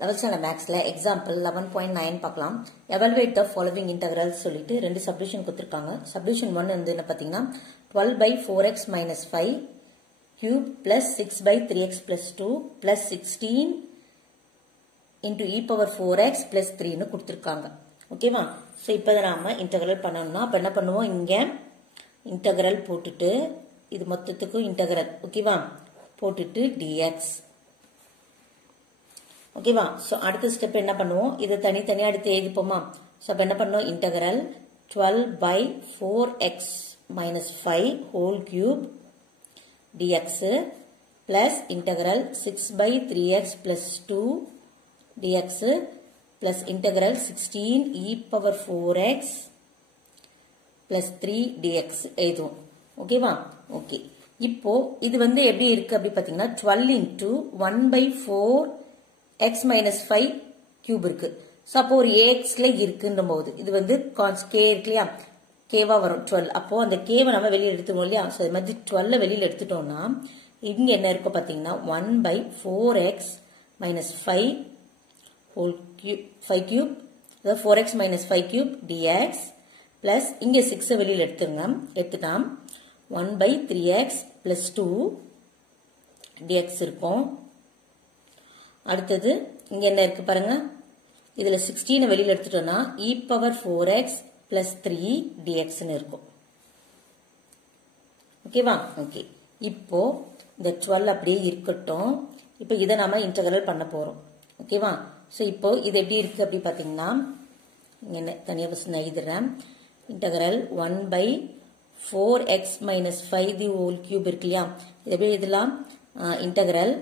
11th standard மேக்ஸ்ல example 11.9 பார்க்கலாம். Evaluate the following integrals சொல்லிட்டு ரெண்டு சப்டிவிஷன் கொடுத்திருக்காங்க. சப்டிவிஷன் 1 வந்து என்ன பாத்தீங்கன்னா 12 by 4x minus 5 cube plus 6 by 3x plus 2 plus 16 into e power 4x plus 3 னு கொடுத்திருக்காங்க. ஓகேவா? சோ இப்போ நாம இன்டெகிரல் பண்ணனும்னா அப்ப என்ன பண்ணுவோம், இங்க இன்டெகிரல் போட்டுட்டு இது மொத்தத்துக்கும் இன்டெகிரல் ஓகேவா போட்டுட்டு dx. ஓகேவா? சோ அடுத்த ஸ்டெப் என்ன பண்ணுவோம், இத தனித்தனியா எடுத்து எழுதிப்போமா. சோ அப்ப என்ன பண்ணோம், integral 12 by 4x minus 5 whole cube dx plus integral 6 by 3x plus 2 dx plus integral 16 e power 4x plus 3 dx எழுதுவோம். ஓகேவா? ஓகே. இப்போ இது வந்து எப்படி இருக்கு அப்படி பாத்தீங்கன்னா 12 into 1 by 4 x minus 5 cube இருக்கு. சோ அப்போ ஒரு axல இருக்குன்ற போது இது வந்து k இருக்கு இல்லையா, kவா வரும் 12. அப்போ அந்த kவை நம்ம வெளியில எடுத்துக்கணும் இல்லையா. சோ இது மாதிரி 12 வெளியில எடுத்துட்டோம்னா இங்க என்ன இருக்கும் பாத்தீங்கன்னா 1 by 4x minus 5 whole cube 5 cube அதாவது 4x minus 5 cube dx plus இங்க 6 வெளியில எடுத்துட்டா 1 by 3x plus 2 dx இருக்கும். அடுத்தது இங்க என்ன இருக்கு பாருங்க, இதுல 16 வெளியில எடுத்துட்டோம்னா e power 4x plus 3 dx னு இருக்கும். ஓகேவா? ஓகே. இப்போ இந்த 12 அப்படியே இருக்கட்டும். இப்போ இத நாம இன்டெகிரல் பண்ண போறோம். ஓகேவா? சோ இப்போ இது எப்படி இருக்கு அப்படி பாத்தீங்கன்னா இங்க தனியா பஸ் எழுதுறேன். Integral 1 by 4x minus 5 the whole cube இருக்கு இல்லையா, இது எப்படி எழுதலாம், இன்டெகிரல்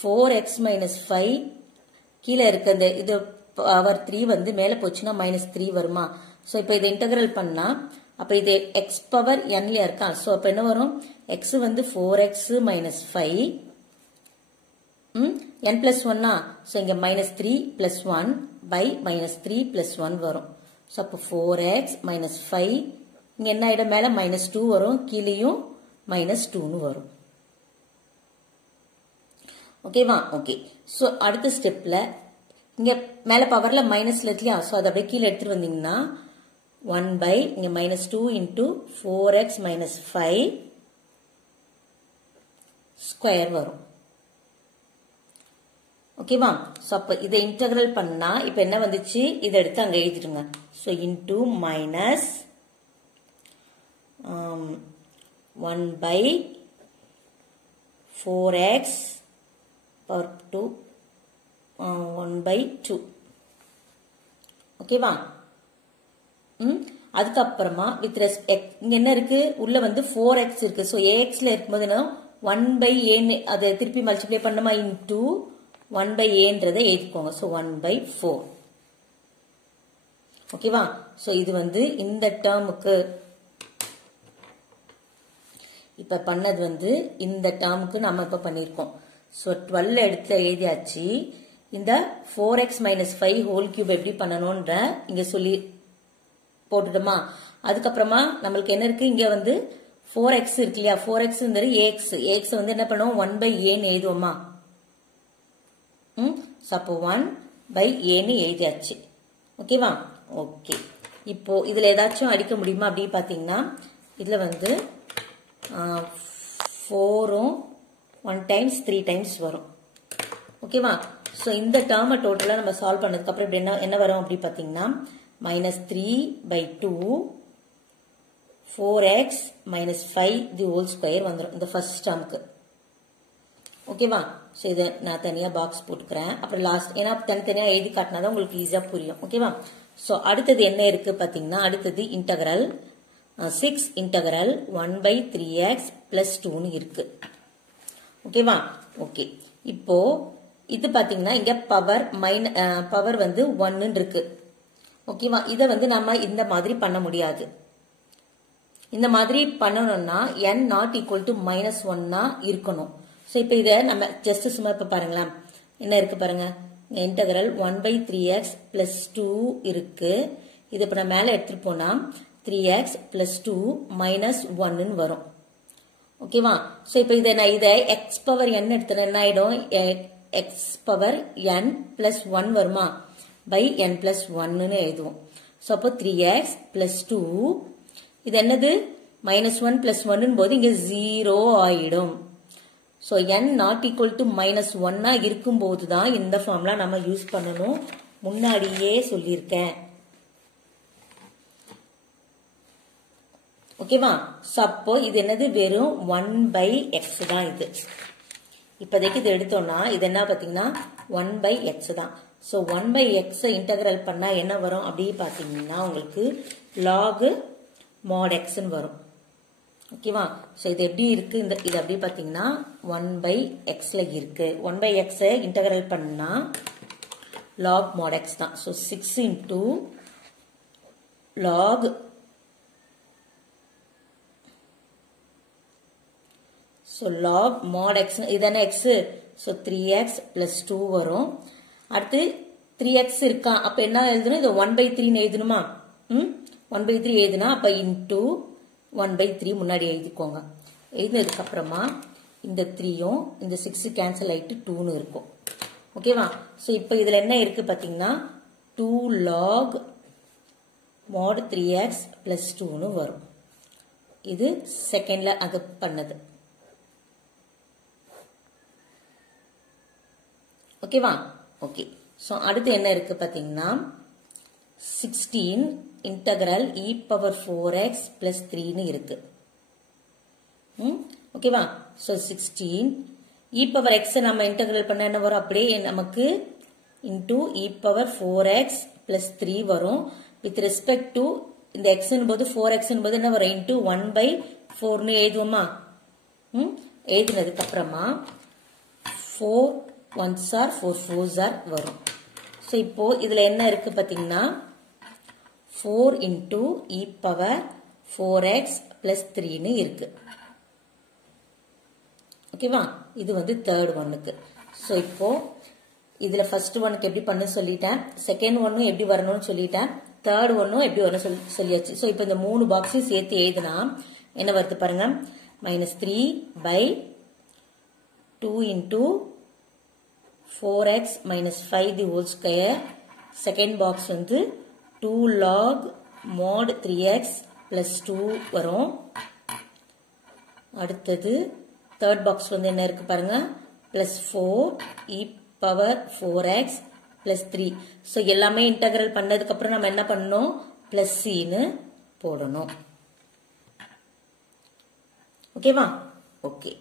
4x minus 5 கீழே இருக்க இந்த இது பவர் 3 வந்து மேல போச்சுன்னா -3 வருமா. சோ இப்போ இதை இன்டெகிரல் பண்ணா அப்ப இது x பவர் n ல இருக்கா. சோ அப்ப என்ன வரும், x வந்து 4x minus 5 n plus 1 so இங்க -3 plus 1 by -3 plus 1 வரும். சோ அப்ப 4x minus 5 இங்க என்ன ஆயிடும், மேல -2 வரும், கீழேயும் -2 னு வரும். ஓகேவா? ஓகே. சோ அடுத்த ஸ்டெப்ல இங்க மேல பவர்ல மைனஸ்ல இருக்குயா, சோ அத அப்படியே கீழ எடுத்துட்டு வந்தீங்கன்னா 1 by இங்க -2 into 4x minus 5 ஸ்கொயர் வரும். ஓகேவா? சோ அப்ப இதை இன்டெகிரல் பண்ணா இப்ப என்ன வந்துச்சு, இத எடுத்து அங்க எழுதிடுங்க. So into minus 1 by 4x power 2 1 by 2. ஓகேவா? அதுக்கு அப்புறமா with respect இங்க என்ன இருக்கு, உள்ள வந்து 4x இருக்கு. சோ ax ல இருக்கும்போது 1 by a அதை திருப்பி மல்டிப்ளை பண்ணமா into 1 by a ன்றதை எழுதிக்கோங்க. So 1 by 4. ஓகேவா? சோ இது வந்து இந்த டேர்முக்கு இப்ப பண்ணது வந்து இந்த டேர்முக்கு நாம இப்ப பண்ணிருக்கோம். சோ 12 எடுத்து எழுதியாச்சு. இந்த 4x minus 5 whole cube எப்படி பண்ணணும்ன்ற இங்க சொல்லி போட்டுடுமா. அதுக்கப்புறமா நம்மளுக்கு என்ன இருக்கு, இங்க வந்து 4x இருக்கு இல்லையா, 4x ax வந்து என்ன பண்ணுவோம் 1 by a ன்னு எழுதுவோமா. அப்போ 1 by a ன்னு எழுதியாச்சு. ஓகேவா? ஓகே. இப்போ இதுல ஏதாச்சும் அடிக்க முடியுமா அப்படி பாத்தீங்கன்னா இதுல வந்து 4 1 times 3 times வரும். ஓகேவா? சோ இந்த டேர்மை டோட்டலா நம்ம சால்வ் பண்ணதுக்கு அப்புறம் இப்படி என்ன வரும் அப்படி பாத்தீங்கன்னா -3 by 2 4x minus 5 the whole square வந்துரும் இந்த ஃபர்ஸ்ட் டேர்முக்கு. ஓகேவா? சோ இத நான் தனியா பாக்ஸ் போட்டுக்கிறேன். அப்புறம் லாஸ்ட் ஏன்னா தனித்தனியா எழுதி காட்டினாதான் உங்களுக்கு ஈஸியா புரியும். ஓகேவா? சோ அடுத்தது என்ன இருக்கு பாத்தீங்கன்னா அடுத்தது integral 6 integral 1 by 3x plus 2 னு இருக்கு. ஓகேவா? ஓகே. இப்போ இது பாத்தீங்கன்னா இங்க பவர் வந்து 1 ன்னு இருக்கு. ஓகேவா? இத வந்து நாம இந்த மாதிரி பண்ண முடியாது. இந்த மாதிரி பண்ணணும்னா n not equal to -1 இருக்கணும். சோ இப்போ இத நம்ம ஜஸ்ட் சும்மா இப்ப பாருங்களேன் என்ன இருக்கு பாருங்க, இன்டெகிரல் 1 by 3x plus 2 இருக்கு. இது இப்ப நான் மேல எடுத்துட்டு போனா 3x plus 2 minus 1 ன்னு வரும். ஓகேவா? சோ இப்போ இத நான் இத x power n எடுத்தேன்னா என்ன ஆயிடும், எக்ஸ் பவர் என் பிளஸ் 1 வருமா பை என் பிளஸ் 1 எழுதுவோம். ஸோ அப்போ 3x பிளஸ் 2 இது என்னது -1 பிளஸ் 1 போது இங்க 0 ஆயிடும். So n not equal to -1 இருக்கும்போது தான் இந்த ஃபார்முலா நம்ம யூஸ் பண்ணணும். முன்னாடியே சொல்லியிருக்கேன். ஓகேவா? ஸோ அப்போ இது என்னது வெறும் 1/x தான் இது. இப்போதைக்கு இது எடுத்தோம்னா இது என்ன பார்த்தீங்கன்னா 1/x தான். ஸோ 1/x இன்டகிரல் பண்ணா என்ன வரும் அப்படி பார்த்தீங்கன்னா உங்களுக்கு log mod xன்னு வரும். ஓகேவா? ஸோ இது எப்படி இருக்கு இது அப்படி பார்த்தீங்கன்னா 1/xல இருக்கு. 1/x இன்டகிரல் பண்ணா log mod x தான். So 6 into log so log mod x இதான x so 3x plus 2 வரும். அடுத்து 3x இருக்கா அப்ப என்ன எழுதணும் இது 1/3 ன்னு எழுதணுமா 1/3 எழுதுனா அப்ப into 1/3 முன்னாடி எழுதிக்கோங்க. எழுதினதுக்கு அப்புறமா இந்த 3யும் இந்த 6 கேன்சல் ஆயிட்டு 2 ன்னு இருக்கும். ஓகேவா? சோ இப்போ இதுல என்ன இருக்கு பாத்தீங்கன்னா 2 log mod 3x plus 2 ன்னு வரும். இது செகண்ட்ல அது பண்ணது. ஓகேவா? ஓகே. சோ அடுத்து என்ன இருக்கு பாத்தீங்கன்னா 16 integral e power 4x plus 3 ன்னு இருக்கு. ஓகேவா? சோ 16 e power x நம்ம இன்டகிரல் பண்ண என்ன வரும் அப்படியே நமக்கு into e power 4x plus 3 வரும். with respect to இந்த x என்பது 4x என்பது என்ன வரும் into 1/4 ன்னு எழுதுவோமா? எழுதினதுக்கு அப்புறமா 4 1s are 4 4s are வரும். சோ இப்போ இதுல என்ன இருக்கு பாத்தீங்கன்னா 4 into e power 4x plus 3 ன்னு இருக்கு. ஓகேவா? இது வந்து தேர்ட் ஒன்னுக்கு. சோ இப்போ இதுல ஃபர்ஸ்ட் ஒன்னுக்கு எப்படி பண்ணு சொல்லிட்டேன். செகண்ட் ஒன்னும் எப்படி வரணும்னு சொல்லிட்டேன். தேர்ட் ஒன்னும் எப்படி வரணும் சொல்லியாச்சு. சோ இப்போ இந்த மூணு பாக்ஸையும் சேர்த்து எழுதுனா என்ன வருது பாருங்க -3/2 into 4x minus 5 the whole square. Second box வந்து 2 log mod 3x plus 2 வரும். அடுத்தது third box வந்து என்ன இருக்கு பாருங்க plus 4 e power 4x plus 3. so எல்லாமே இன்டகிரல் பண்ணதுக்கு அப்புறம் நம்ம என்ன பண்ணணும் plus c ன்னு போடணும். ஓகேவா? ஓகே.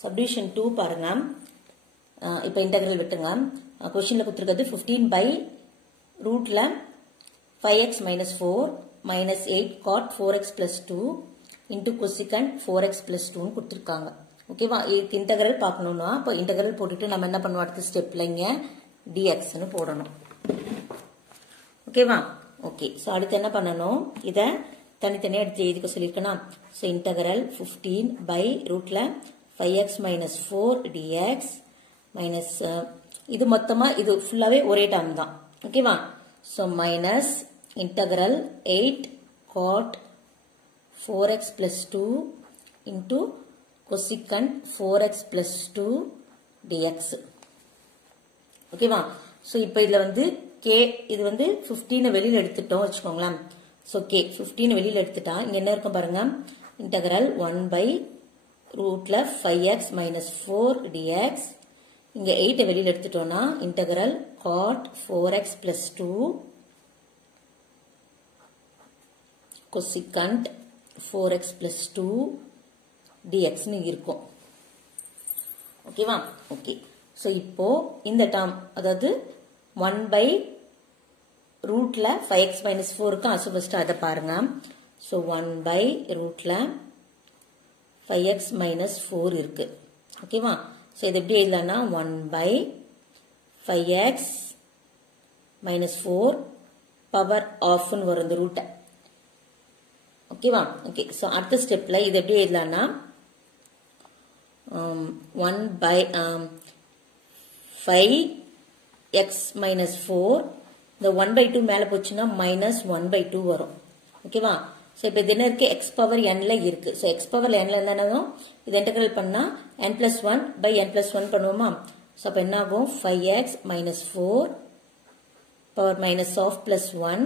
subdivision 2 பாருங்க. இப்போ இன்டகிரல் விட்டுங்க. क्वेश्चनல கொடுத்திருக்கிறது 15/ரூட்ல 5x minus 4 minus 8 cot 4x plus 2 into cosecant 4x plus 2 ன்னு கொடுத்திருக்காங்க. ஓகேவா? இதுக்கு இன்டகிரல் பார்க்கணும்னா அப்ப இன்டகிரல் போட்டுட்டு நம்ம என்ன பண்ணுவோம் அடுத்த ஸ்டெப்ல இங்க dx ன்னு போடணும். ஓகேவா? ஓகே. சோ அடுத்து என்ன பண்ணனும் இத தனித்தனியா எடுத்து எழுதிக்க சொல்லிருக்கேனா. சோ இன்டகிரல் 15/ரூட்ல 5x minus 4 dx minus இது மொத்தமா இது ஃபுல்லாவே ஒரே டேர்ம் தான். ஓகேவா? So minus integral 8 cot 4x plus 2 into cosecant 4x plus 2 dx. ஓகேவா? சோ இப்போ இதுல வந்து k இது வந்து 15 வெளியில எடுத்துட்டோம் வெச்சுக்கோங்களேன். சோ k 15 வெளியில எடுத்துட்டா இங்க என்ன இருக்கும் பாருங்க இன்டகிரல் 1/ரூட்ல 5x minus 4 dx. இங்க 8 வெளியில எடுத்துட்டோம்னா integral cot 4x plus 2 cosecant 4x plus 2 dx ன்னு இருக்கும். ஓகேவா? ஓகே. சோ இப்போ இந்த டேர்ம் அதாவது 1/ரூட்ல 5x minus 4 க்கு அசோ ஃபர்ஸ்ட் அத பாருங்க. சோ 1/ரூட்ல 5x minus 4 இருக்கு. ஓகேவா? சோ இது எப்படி எழுதலாம்னா 1/5x minus 4 பவர் ஆஃப் ன்னு வரும் இந்த ரூட். ஓகேவா? ஓகே. சோ அடுத்த ஸ்டெப்ல இது எப்படி எழுதலாம்னா 1/5x minus 4 இந்த 1/2 மேல போச்சுன்னா -1/2 வரும். ஓகேவா? ஸோ இப்போ இது என்ன இருக்கு எக்ஸ் பவர் என்ல இருக்கு. ஸோ எக்ஸ் பவர் என்ல என்னன்னாலும் இது இன்டெகிரல் பண்ணா n+1/n+1 பண்ணுவோமா. ஸோ அப்போ என்ன ஆகும் 5x minus 4 power minus of plus 1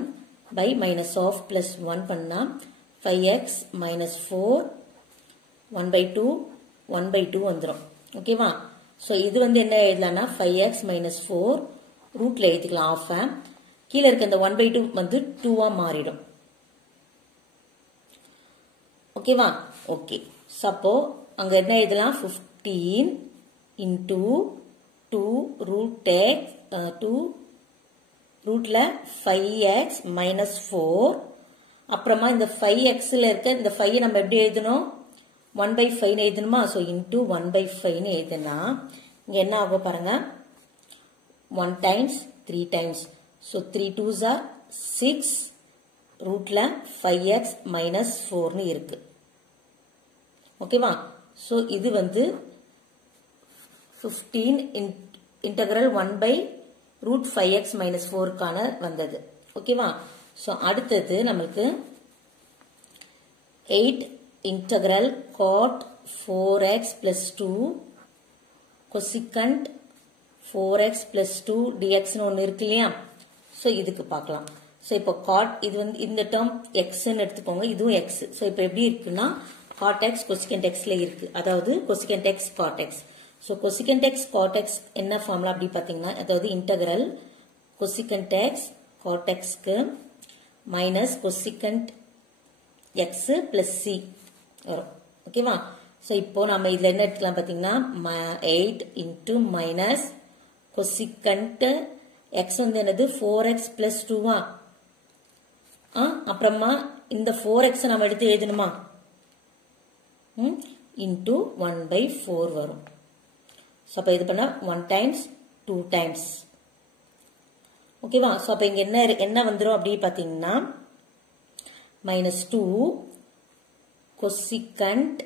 by minus of plus 1 பண்ணா 5x minus 4 1/2 1/2 வந்துடும். ஓகேவா. ஸோ இது வந்து என்ன எழுதலாம்னா 5x minus 4 ரூட்ல எழுதிக்கலாம் ஆஃப். கீழே இருக்க இந்த 1/2 வந்து 2 மாறிடும். ஓகேவா. ஓகே. சப்போ அங்க என்ன எழுதலாம் 15 into 2 root x 2 ரூட்ல 5x minus 4 அப்புறமா இந்த 5xல இருக்க இந்த 5 நம்ம எப்படி எழுதணும் 1/5 எழுதணுமா. ஸோ into 1/5 எழுதுனா இங்க என்ன ஆகும் பாருங்க 1 times 3 times. So 3 2s are 6 ரூட்ல 5x minus 4 இருக்கு. ஓகேவா. ஸோ இது வந்து 15 integral 1/√5x minus 4க்கான வந்தது. ஓகேவா. ஸோ அடுத்தது நம்மளுக்கு 8 integral cot 4x plus 2 cosecant 4x plus 2 dx ஒன்று இருக்கு இல்லையா. ஸோ இதுக்கு பார்க்கலாம். ஸோ இப்போ காட் இது வந்து இந்த டேர்ம் எக்ஸ்ன்னு எடுத்துக்கோங்க, இதுவும் எக்ஸ். ஸோ இப்போ எப்படி இருக்குன்னா காட் எக்ஸ் கொசிகண்ட் எக்ஸ்ல இருக்கு, அதாவது cosecant x cot x. So cosecant x cot x என்ன ஃபார்முலா அப்படி பார்த்தீங்கன்னா, அதாவது இன்டகிரல் கொசிகண்ட் எக்ஸ் காட் எக்ஸ்க்கு minus cosecant x plus c வரும். ஓகேவா. ஸோ இப்போ நம்ம இதுல என்ன எடுத்துக்கலாம் பார்த்தீங்கன்னா 8 இன்டூ மைனஸ் கொசிகண்ட் எக்ஸ் வந்து என்னது 4x plus 2 அப்புறமா இந்த 4x நம்ம எடுத்து எழுதணுமா இன்டூ 1/4 வரும். ஸோ அப்போ இது பண்ணா 1 times 2 times. ஓகேவா. ஸோ அப்போ இங்க என்ன வந்துடும் அப்படி பார்த்தீங்கன்னா -2 cosecant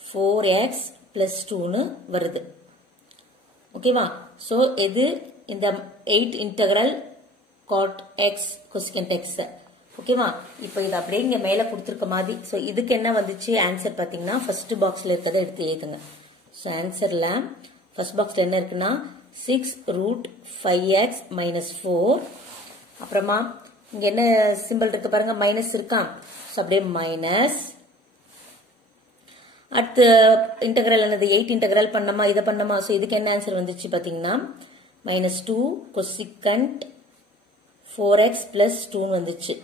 4x plus 2 வருது. ஓகேவா. ஸோ இது இந்த 8 integral cot x cosecant x. ஓகேவா. இப்போ இது அப்படியே இங்க மேல கொடுத்திருக்க மாதிரி. ஸோ இதுக்கு என்ன வந்துச்சு ஆன்சர் பாத்தீங்கன்னா ஃபர்ஸ்ட் பாக்ஸ்ல இருக்கதை எடுத்து எழுதுங்க. ஸோ ஆன்சர்ல ஃபர்ஸ்ட் பாக்ஸ்ல என்ன இருக்குன்னா 6√5x minus 4 அப்புறமா இங்க என்ன சிம்பிள் இருக்கு பாருங்க மைனஸ் இருக்கா. ஸோ அப்படியே மைனஸ் அடுத்து இன்டெகிரல் என்னது 8 இன்டெகிரல் பண்ணமா இதை பண்ணமா. ஸோ இதுக்கு என்ன ஆன்சர் வந்துச்சு பாத்தீங்கன்னா -2 cosecant 4x plus 2 வந்துச்சு.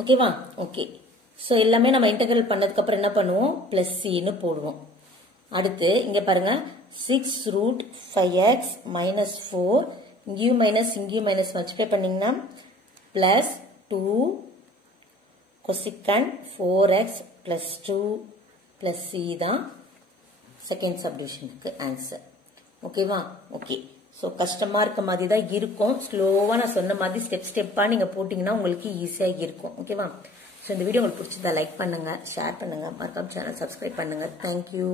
ஓகேவா. ஓகே. ஸோ எல்லாமே நம்ம இன்டெகிரல் பண்ணதுக்கு அப்புறம் என்ன பண்ணுவோம் பிளஸ் சின்னு போடுவோம். அடுத்து இங்க பாருங்க 6√5x minus 4 இங்கேயும் மைனஸ் மல்டிப்ளை பண்ணீங்கன்னா plus 2 cosecant 4x plus 2 plus c தான் செகண்ட் சப்டிவிஷனுக்கு ஆன்சர். ஓகேவா. ஓகே. ஸோ கஷ்டமா இருக்க மாதிரி தான் இருக்கும். ஸ்லோவா நான் சொன்ன மாதிரி ஸ்டெப்பா நீங்க போட்டீங்கன்னா உங்களுக்கு ஈஸியா இருக்கும். ஓகேவா. ஸோ இந்த வீடியோ உங்களுக்கு பிடிச்சிருந்தா லைக் பண்ணுங்க, ஷேர் பண்ணுங்க, மறக்காம சேனல் சப்ஸ்கிரைப் பண்ணுங்க. தேங்க்யூ.